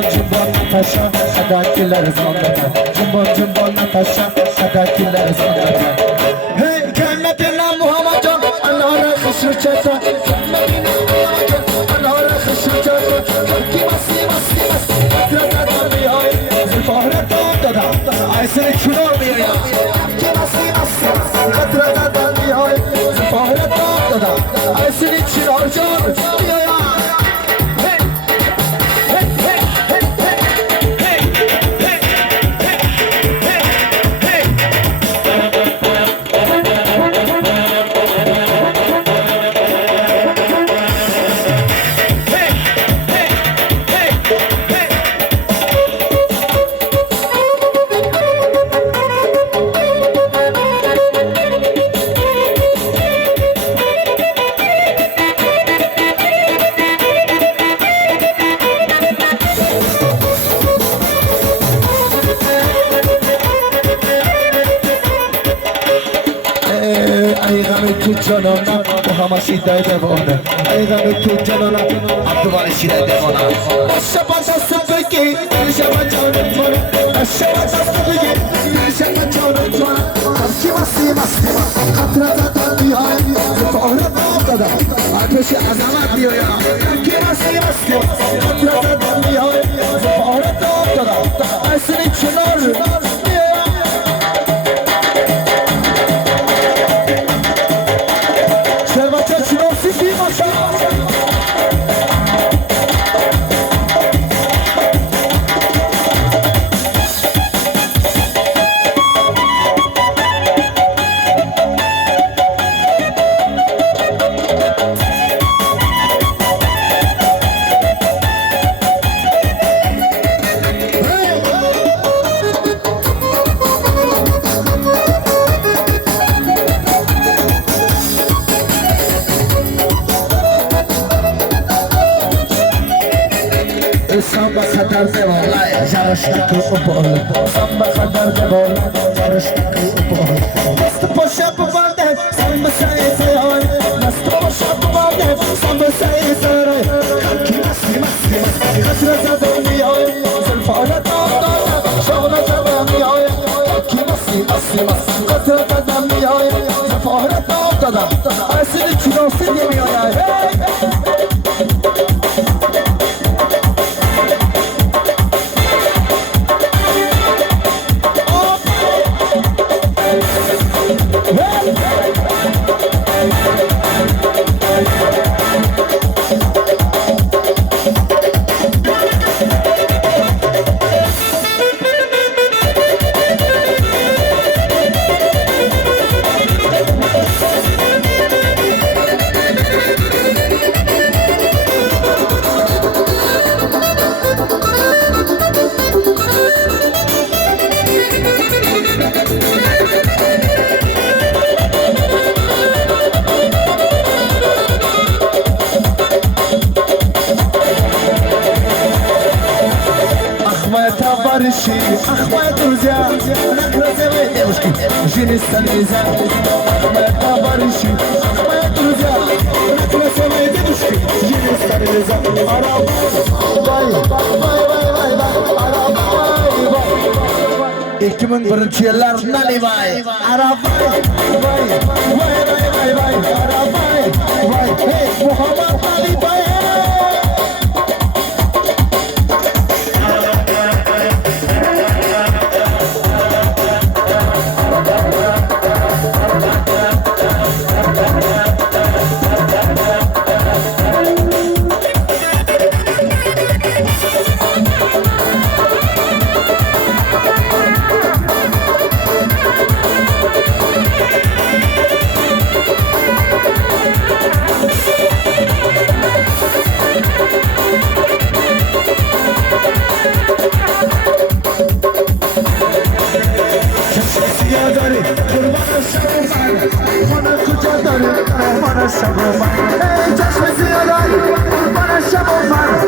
جنبان نتاشا adakiler zandana Jumbo Natasha adakiler zandana Hey kendine Muhammed Can Allah'a kışır çata Kendine Muhammed Can Allah'a kışır çata Ki basi Hatradan bir ay Zülfahret dağda Ay seni kül olmuyor ya Ki basi Hatradan bir ay Zülfahret dağda Ay seni kül olacağım diyor ya جانانا محمد دیوانه ایغام تو جانانا عبدالله شیده دیوانه شبا دست بگی شبا جانت مانه شبا دست بگی شبا جانت مانه همچی مستی خطره زدن بیای زفاهره دام داده آتش عظمت بیای همچی مستی خطره زدن بیای زفاهره دام داده ایسانی چنار Samba kadar devola yarışta kupol Samba kadar devola yarışta kupol Nasıl poşa bu valde samba sayısı ay Nasıl poşa bu valde samba sayısı ay Kanki masti Kasra zadoni ay Zülfahre dağda Şağla zadoni ay Kanki masti Kasra zadoni ay Zülfahre dağda Aysini kilosu yemiyor ay Barışı, Ahmet Rüzya, Nakrazeme девушки, Женista Neza, Ahmet Barışı, Ahmet Rüzya, Nakrazeme девушки, Женista Neza, Araba, vay, Araba, vay. 2001 yıllar nali vay, Araba, vay, Araba, vay, hey Muhammed Ali vay. Bana şaboman, ey çeşmesi yalan, bana şaboman.